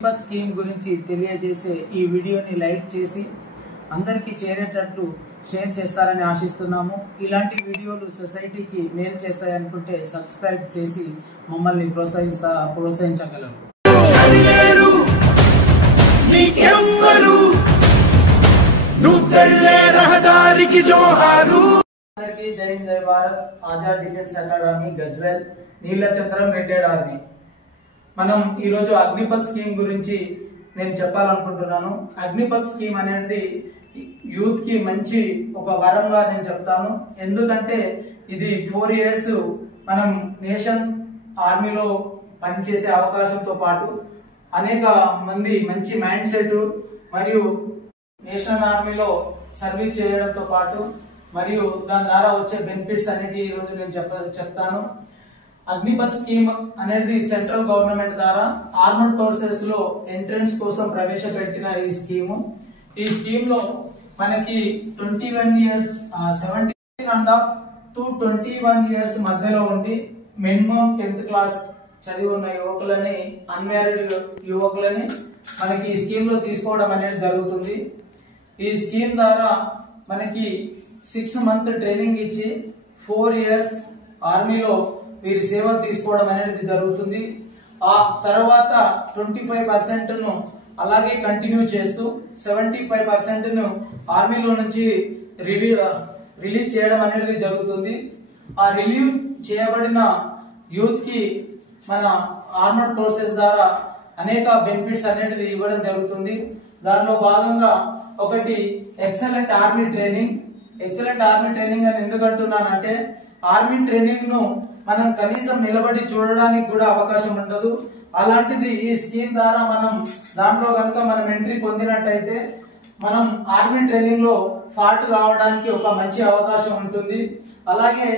Scheme గురించి తెలియజేసే ఈ వీడియోని లైక్ చేసి అందరికీ చేరేటట్లు షేర్ చేస్తారని ఆశిస్తున్నాము. ఇలాంటి వీడియోలు సొసైటీకి మేలు చేస్తాయనుకుంటే సబ్స్క్రైబ్ చేసి మమ్మల్ని ప్రోత్సహించగలరు. అందరికీ జై హింద్ జై Bharat. Azad defence academy Gajwel, Neelachandram retired army. మనం ఈరోజు అగ్నిపథ్ స్కీమ్ గురించి నేను చెప్పాలనుకుంటున్నాను. అగ్నిపథ్ స్కీమ్ అనేది యూత్ కి మంచి ఒక వరంగా నేను చెప్తాను. ఎందుకంటే ఇది 4 years మనం నేషన్ ఆర్మీలో పనిచేసే అవకాశంతో పాటు అనేక మంది మంచి మైండ్ సెట్ మరియు నేషనల్ ఆర్మీలో సర్వీస్ చేయడంతో పాటు మరియు దాని ద్వారా వచ్చే బెనిఫిట్స్ అనేవి ఈ రోజు నేను చెప్తాను. అగ్నిపథ్ స్కీమ్ అనేది సెంట్రల్ గవర్నమెంట్ ద్వారా ఆర్మడ్ ఫోర్సెస్ లో ఎంట్రన్స్ కోసం ప్రవేశపెట్టిన ఈ స్కీమ్. ఈ స్కీమ్ లో మనకి 21 years 17 to 21 years మధ్యలో ఉండి మినిమం 10th క్లాస్ చదివి ఉన్న యువకులని, అన్మ్యారీడ్ యువకులని మనకి ఈ స్కీమ్ లో తీసుకోవడం అనేది జరుగుతుంది. ఈ స్కీమ్ ద్వారా మనకి 6 month ట్రైనింగ్ ఇచ్చి 4 years ఆర్మీలో వీరి సేవ తీసుకోవడం అనేది జరుగుతుంది. ఆ తర్వాత 25% ను అలాగే కంటిన్యూ చేస్తూ 75% ను ఆర్మీలో నుంచి రిలీజ్ చేయడం అనేది జరుగుతుంది. ఆ రిలీవ్ చేయబడిన యూత్ కి మన ఆర్మడ్ ఫోర్సెస్ ద్వారా అనేక బెనిఫిట్స్ అనేది ఇవ్వడం జరుగుతుంది. దానిలో భాగంగా ఒకటి excellent army training. Excellent army training అని ఎందుకు అంటున్నానంటే, ఆర్మీ ట్రైనింగ్ ను మనం కనీసం నిలబడి చూడడానికి కూడా అవకాశం ఉండదు. అలాంటిది ఈ స్కీమ్ ద్వారా మనం దాంట్లో కనుక మనం ఎంట్రీ పొందినట్టయితే మనం ఆర్మీ ట్రైనింగ్ లో పార్ట్ కావడానికి ఒక మంచి అవకాశం ఉంటుంది. అలాగే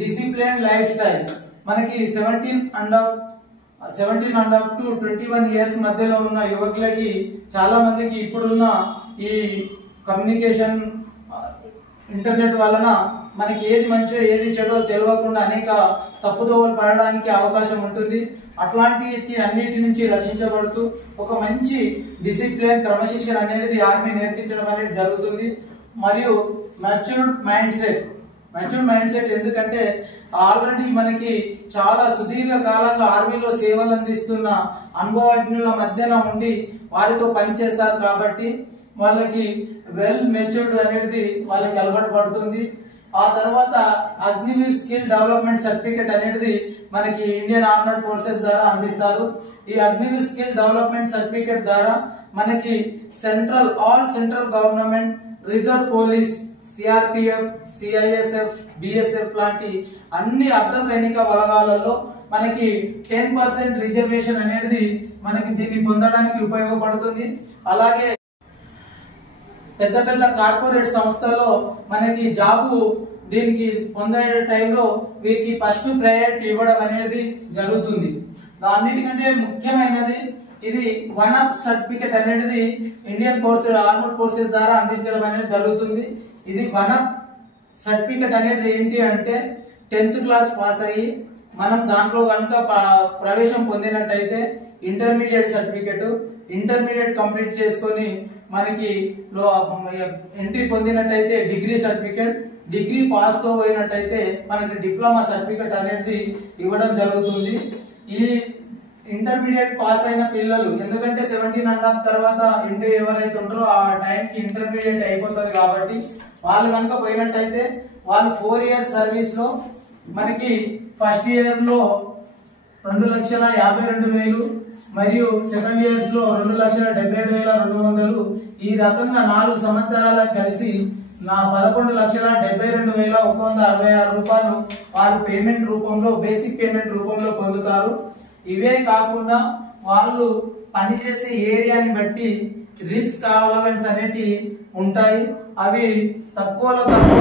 డిసిప్లిన్ లైఫ్ స్టైల్ మనకి 17 and up to 21 years మధ్యలో ఉన్న యువకులకి చాలా మందికి ఇప్పుడున్న ఈ కమ్యూనికేషన్ ఇంటర్నెట్ వలన మనకి ఏది మంచో ఏది చెడో తెలియకుండా అనేక తప్పుదోవలు పడడానికి అవకాశం ఉంటుంది. అట్లాంటి అన్నిటి నుంచి రక్షించబడుతూ ఒక మంచి డిసిప్లిన్, క్రమశిక్షణ అనేది ఆర్మీ నేర్పించడం అనేది జరుగుతుంది. మరియు మ్యాచ్యూర్డ్ మైండ్ సెట్ ఎందుకంటే ఆల్రెడీ మనకి చాలా సుదీర్ఘ కాలంగా ఆర్మీలో సేవలు అందిస్తున్న అనుభవజ్ఞుల మధ్యన ఉండి వారితో పనిచేస్తారు కాబట్టి వాళ్ళకి వెల్ మెచ్యూర్డ్ అనేది వాళ్ళకి అలవాటు పడుతుంది. ఆ తర్వాత అగ్నివీర్ స్కిల్ డెవలప్మెంట్ సర్టిఫికేట్ అనేది మనకి ఇండియన్ ఆర్మడ్ ఫోర్సెస్ ద్వారా అందిస్తారు. ఈ అగ్నివీర్ స్కిల్ డెవలప్మెంట్ సర్టిఫికేట్ ద్వారా మనకి all central government, reserve police, CRPF, CISF, BSF లాంటి అన్ని అర్ధ సైనిక బలగాలలో మనకి 10% రిజర్వేషన్ అనేది మనకి దీన్ని పొందడానికి ఉపయోగపడుతుంది. అలాగే పెద్ద పెద్ద కార్పొరేట్ సంస్థల్లో మనకి జాబు దీనికి పొందే టైంలో వీరికి ఫస్ట్ ప్రయారిటీ ఇవ్వడం అనేది జరుగుతుంది. అన్నిటికంటే ముఖ్యమైనది ఇది 1UP సర్టిఫికేట్ అనేది ఇండియన్ ఆర్మడ్ ఫోర్సెస్ ద్వారా అందించడం అనేది జరుగుతుంది. ఇది 1UP సర్టిఫికేట్ అనేది ఏంటి అంటే 10th క్లాస్ పాస్ అయ్యి మనం దాంట్లో కనుక ప్రవేశం పొందినట్టయితే ఇంటర్మీడియట్ కంప్లీట్ చేసుకొని మనకి ఎంట్రీ పొందినట్టయితే డిగ్రీ సర్టిఫికేట్, డిగ్రీ పాస్ తో పోయినట్టయితే మనకి డిప్లొమా సర్టిఫికేట్ అనేది ఇవ్వడం జరుగుతుంది. ఈ ఇంటర్మీడియట్ పాస్ అయిన పిల్లలు, ఎందుకంటే 17 and up తర్వాత ఇంటర్ ఎవరైతే ఉంటారో ఆ టైంకి ఇంటర్మీడియట్ అయిపోతుంది కాబట్టి వాళ్ళు కనుక పోయినట్టయితే వాళ్ళు 4 years సర్వీస్ లో మనకి ఫస్ట్ ఇయర్ లో 2,52,000 మరియు సెకండ్ ఇయర్స్ లో 2,77,200. ఈ రకంగా 4 సంవత్సరాలకు కలిసి 11,72,166 రూపాయలు వారు పేమెంట్ రూపంలో, బేసిక్ పేమెంట్ రూపంలో పొందుతారు. ఇవే కాకుండా వాళ్ళు పనిచేసే ఏరియాని బట్టి రిస్క్ అలవెన్స్ అనేవి ఉంటాయి. అవి తక్కువలో తక్కువ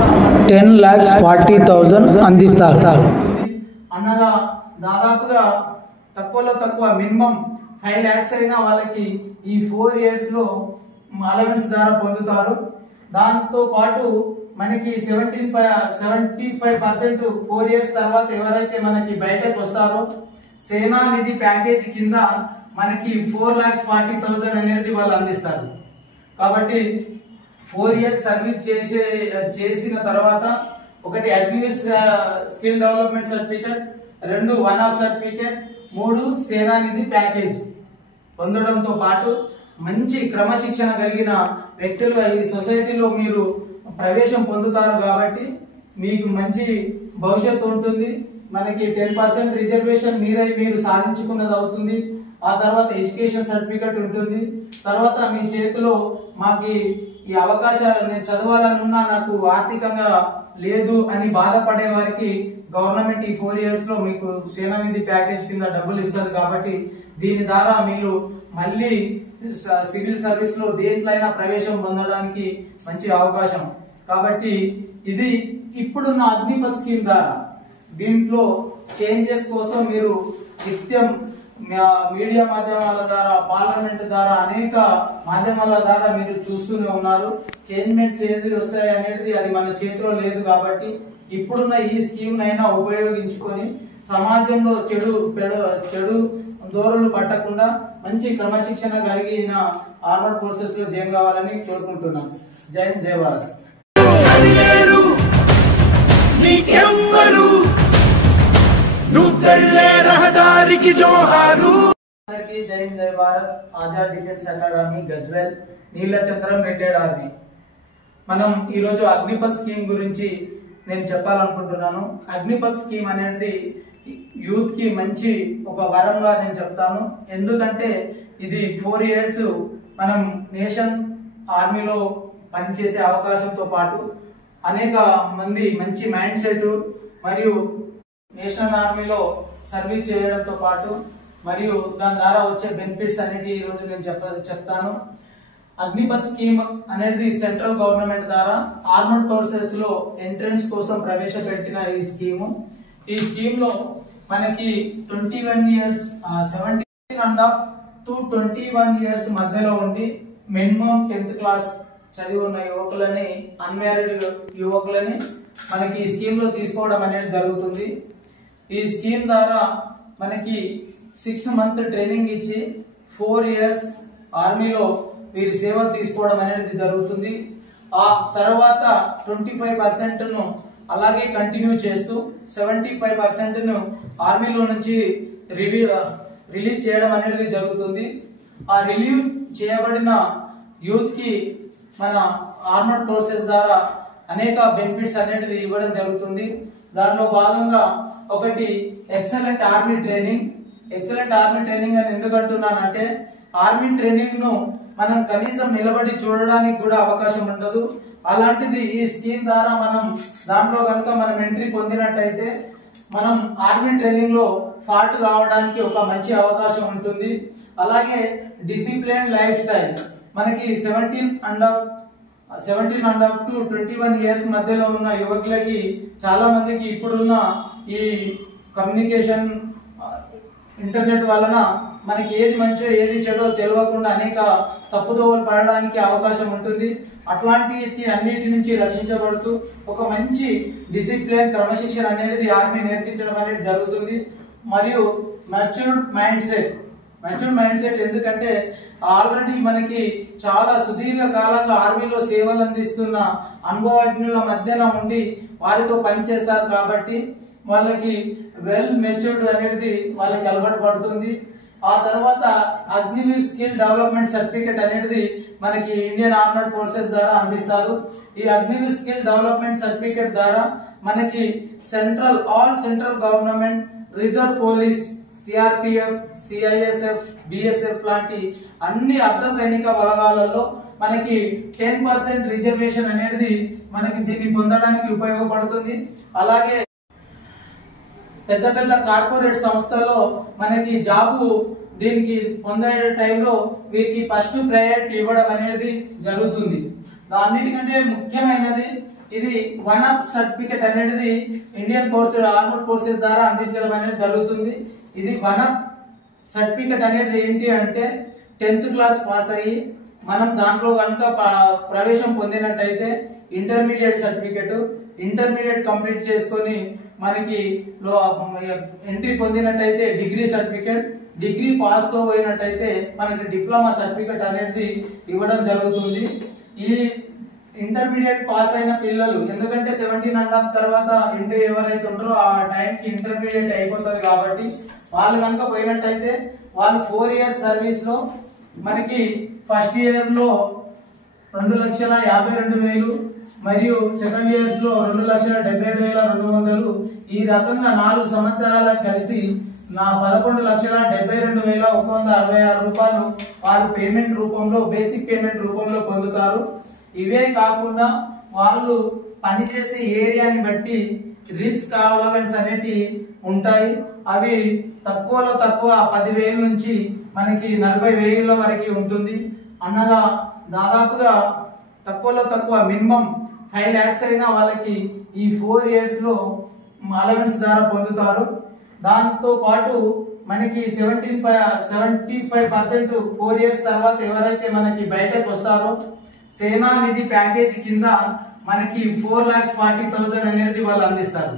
10,40,000 అందిస్తారు. అనగా దాదాపుగా తక్కువలో తక్కువ మినిమం 5 lakhs అయినా వాళ్ళకి ఈ 4 years లో అలవెన్స్ ద్వారా పొందుతారు. దాంతో పాటు మనకి 75% 4 years తర్వాత ఎవరైతే మనకి బయటకు వస్తారో సేనా నిధి ప్యాకేజ్ కింద మనకి 4,40,000 అనేది వాళ్ళు అందిస్తారు. కాబట్టి 4 years సర్వీస్ చేసిన తర్వాత ఒకటి Agniveer skill development certificate, 2 1-off certificate, 3 Senanidhi package పొందడంతో పాటు మంచి క్రమశిక్షణ కలిగిన వ్యక్తులు ఈ సొసైటీలో మీరు ప్రవేశం పొందుతారు. కాబట్టి మీకు మంచి భవిష్యత్తు ఉంటుంది. మనకి 10% రిజర్వేషన్ మీరు సాధించుకున్నది అవుతుంది. ఆ తర్వాత ఎడ్యుకేషన్ సర్టిఫికేట్ ఉంటుంది. తర్వాత మీ చేతిలో మాకు ఈ అవకాశాలు నేను చదవాలనున్నా నాకు ఆర్థికంగా లేదు అని బాధపడే వారికి గవర్నమెంట్ ఈ 4 years లో మీకు సేనానిధి ప్యాకేజ్ కింద డబ్బులు ఇస్తుంది. కాబట్టి దీని ద్వారా మీరు మళ్ళీ సివిల్ సర్వీస్ లో దేంట్లైనా ప్రవేశం పొందడానికి మంచి అవకాశం. కాబట్టి ఇది ఇప్పుడున్న అగ్నిపథ్ స్కీమ్ ద్వారా దీంట్లో చేంజెస్ కోసం మీరు నిత్యం మీడియా మాధ్యమాల ద్వారా, పార్లమెంట్ ద్వారా, అనేక మాధ్యమాల ద్వారా మీరు చూస్తూనే ఉన్నారు. చేంజ్మెంట్స్ ఏది వస్తాయి అనేది అది మన చేతిలో లేదు. కాబట్టి ఇప్పుడున్న ఈ స్కీమ్ అయినా ఉపయోగించుకొని సమాజంలో చెడు దూరలు పట్టకుండా మంచి క్రమశిక్షణ కలిగిన ఆర్మర్డ్ ఫోర్సెస్ లో జాయిన్ కావాలని కోరుకుంటున్నాను. జై హింద్, జై భారత్. అందరికీ జై హింద్, జై Bharat. Azad defence academy Gajwel, Neelachandram retired army. మనం ఈరోజు అగ్నిపథ్ స్కీమ్ గురించి నేను చెప్పాలనుకుంటున్నాను. అగ్నిపథ్ స్కీమ్ అనేది యూత్ కి మంచి ఒక వరంగా నేను చెప్తాను. ఎందుకంటే ఇది 4 years మనం నేషన్ ఆర్మీలో పనిచేసే అవకాశంతో పాటు అనేక మంది మంచి మైండ్ సెట్ మరియు నేషనల్ ఆర్మీలో సర్వీస్ చేయడంతో పాటు మరియు దాని ద్వారా వచ్చే బెనిఫిట్స్ అనేవి ఈ రోజు నేను చెప్తాను. అగ్నిపథ్ స్కీమ్ అనేది సెంట్రల్ గవర్నమెంట్ ద్వారా ఆర్మర్డ్ ఫోర్సెస్ లో ఎంట్రన్స్ కోసం ప్రవేశపెట్టిన ఈ స్కీమ్. ఈ స్కీమ్ లో మనకి 21 years 17 to 21 years మధ్యలో ఉండి మినిమం 10th క్లాస్ చదివి ఉన్న యువకులని, అన్మ్యారీడ్ యువకులని మనకి ఈ స్కీమ్ లో తీసుకోవడం అనేది జరుగుతుంది. ఈ స్కీమ్ ద్వారా మనకి 6 month ట్రైనింగ్ ఇచ్చి 4 years ఆర్మీలో వీరి సేవలు తీసుకోవడం అనేది జరుగుతుంది. ఆ తర్వాత 25% ను అలాగే కంటిన్యూ చేస్తూ 75% ను ఆర్మీలో నుంచి రిలీజ్ చేయడం అనేది జరుగుతుంది. ఆ రిలీవ్ చేయబడిన యూత్ కి మన ఆర్మర్డ్ ఫోర్సెస్ ద్వారా అనేక బెనిఫిట్స్ అనేది ఇవ్వడం జరుగుతుంది. దానిలో భాగంగా ఒకటి excellent army training. Excellent army training అని ఎందుకు అంటున్నానంటే ఆర్మీ ట్రైనింగ్ ను మనం కనీసం నిలబడి చూడడానికి కూడా అవకాశం ఉండదు. అలాంటిది ఈ స్కీమ్ ద్వారా మనం దాంట్లో కనుక మనం ఎంట్రీ పొందినట్టయితే మనం ఆర్మీ ట్రైనింగ్ లో పార్ట్ కావడానికి ఒక మంచి అవకాశం ఉంటుంది. అలాగే డిసిప్లిన్ లైఫ్ స్టైల్ మనకి 17 and up to 21 years మధ్యలో ఉన్న యువకులకి చాలా మందికి ఇప్పుడున్న ఈ కమ్యూనికేషన్ ఇంటర్నెట్ వలన మనకి ఏది మంచో ఏది చెడో తెలియకుండా అనేక తప్పుదోవలు పడడానికి అవకాశం ఉంటుంది. అట్లాంటి అన్నిటి నుంచి రక్షించబడుతూ ఒక మంచి డిసిప్లిన్, క్రమశిక్షణ అనేది ఆర్మీ నేర్పించడం అనేది జరుగుతుంది. మరియు మెచ్యూర్డ్ మైండ్ సెట్ ఎందుకంటే ఆల్రెడీ మనకి చాలా సుదీర్ఘ కాలంగా ఆర్మీలో సేవలు అందిస్తున్న అనుభవజ్ఞుల మధ్యన ఉండి వారితో పనిచేస్తారు. కాబట్టి వాళ్ళకి వెల్ మెచ్యూర్డ్ అనేది వాళ్ళకి అలవాటు పడుతుంది. ఆ తర్వాత అగ్నివీర్ స్కిల్ డెవలప్మెంట్ సర్టిఫికేట్ అనేది మనకి ఇండియన్ ఆర్మర్డ్ ఫోర్సెస్ ద్వారా అందిస్తారు. ఈ అగ్నివీర్ స్కిల్ డెవలప్మెంట్ సర్టిఫికేట్ ద్వారా మనకి all central government, reserve police, CRPF, CISF, BSF లాంటి అన్ని అర్ధ సైనిక బలగాలలో మనకి 10% రిజర్వేషన్ అనేది మనకి దీన్ని పొందడానికి ఉపయోగపడుతుంది. అలాగే పెద్ద పెద్ద కార్పొరేట్ సంస్థల్లో మనకి జాబు దీనికి పొందే టైంలో వీరికి ఫస్ట్ ప్రయారిటీ ఇవ్వడం అనేది జరుగుతుంది. అన్నిటికంటే ముఖ్యమైనది ఇది 1-up సర్టిఫికేట్ అనేది ఇండియన్ ఆర్మర్డ్ ఫోర్సెస్ ద్వారా అందించడం అనేది జరుగుతుంది. ఇది 1-up సర్టిఫికేట్ అనేది ఏంటి అంటే 10th క్లాస్ పాస్ అయ్యి మనం దాంట్లో కనుక ప్రవేశం పొందినట్టయితే ఇంటర్మీడియట్ కంప్లీట్ చేసుకొని మనకి ఎంట్రీ పొందినట్టయితే డిగ్రీ సర్టిఫికేట్, డిగ్రీ పాస్ తో పోయినట్టయితే మనకి డిప్లొమా సర్టిఫికెట్ అనేది ఇవ్వడం జరుగుతుంది. ఈ ఇంటర్మీడియట్ పాస్ అయిన పిల్లలు, ఎందుకంటే 17.5 తర్వాత ఇంటర్ ఎవరైతే ఉంటారో ఆ టైంకి ఇంటర్మీడియట్ అయిపోతుంది కాబట్టి వాళ్ళు కనుక పోయినట్టయితే వాళ్ళు 4 ఇయర్స్ సర్వీస్ లో మనకి ఫస్ట్ ఇయర్ లో 2,52,000 మరియు సెకండ్ ఇయర్స్ లో 2,77,200 ఈ రకంగా 4 సంవత్సరాలకు కలిసి 11,72,166 రూపాయలు వారు పేమెంట్ రూపంలో, బేసిక్ పేమెంట్ రూపంలో పొందుతారు. ఇవే కాకుండా వాళ్ళు పనిచేసే ఏరియాని బట్టి రిస్క్ అలవెన్స్ అనేటి ఉంటాయి. అవి తక్కువలో తక్కువ 10,000 నుంచి మనకి 40,000 వరకు ఉంటుంది. అనగా దాదాపుగా తక్కువలో తక్కువ మినిమం 5 lakhs అయినా వాళ్ళకి ఈ 4 ఇయర్స్ లో అలవెన్స్ ద్వారా పొందుతారు. దాంతో పాటు మనకి 75% 4 ఇయర్స్ తర్వాత ఎవరైతే మనకి బయటకు వస్తారో సేనా నిధి ప్యాకేజ్ కింద మనకి 4,40,000 అనేది వాళ్ళు అందిస్తారు.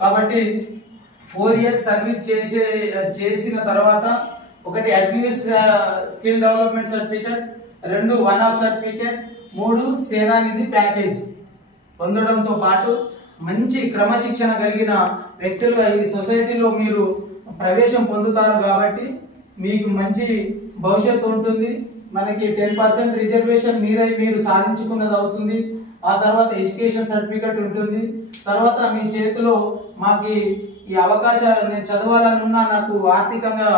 కాబట్టి 4 ఇయర్స్ సర్వీస్ చేసిన తర్వాత ఒకటి అడ్మినిస్ skill development certificate, 2 1-off certificate, 3 Sena నిధి ప్యాకేజ్ పొందడంతో పాటు మంచి క్రమశిక్షణ కలిగిన వ్యక్తులుగా ఈ సొసైటీలో మీరు ప్రవేశం పొందుతారు. కాబట్టి మీకు మంచి భవిష్యత్తు ఉంటుంది. మనకి 10% రిజర్వేషన్ మీరు సాధించుకున్నది అవుతుంది. ఆ తర్వాత ఎడ్యుకేషన్ సర్టిఫికెట్ ఉంటుంది. తర్వాత మీ చేతిలో మాకు ఈ అవకాశాలు, నేను చదవాలనున్నా నాకు ఆర్థికంగా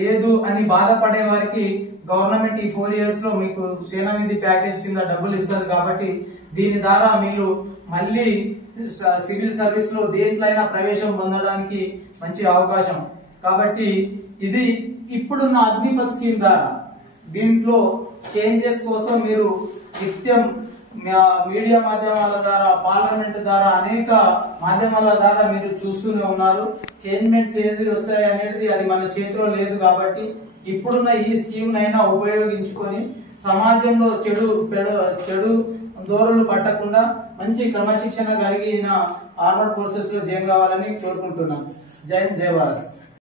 లేదు అని బాధపడే వారికి గవర్నమెంట్ ఈ 4 ఇయర్స్ లో మీకు సేనా నిధి ప్యాకేజ్ కింద డబ్బులు ఇస్తారు. కాబట్టి దీని ద్వారా మీరు మళ్ళీ సివిల్ సర్వీస్ లో దేంట్లైనా ప్రవేశం పొందడానికి మంచి అవకాశం. కాబట్టి ఇది ఇప్పుడున్న అగ్నిపథ్ స్కీమ్ ద్వారా దీంట్లో చేంజెస్ కోసం మీరు నిత్యం మీడియా మాధ్యమాల ద్వారా, పార్లమెంట్ ద్వారా, అనేక మాధ్యమాల ద్వారా మీరు చూస్తూనే ఉన్నారు. చేంజ్మెంట్స్ ఏది వస్తాయి అనేది అది మన చేతిలో లేదు. కాబట్టి ఇప్పుడున్న ఈ స్కీమ్ నైనా ఉపయోగించుకొని సమాజంలో చెడు దూరలు పట్టకుండా మంచి క్రమశిక్షణ కలిగిన ఆర్మడ్ ఫోర్సెస్ లో జాయిన్ కావాలని కోరుకుంటున్నాను. జై హింద్, జై భారత్.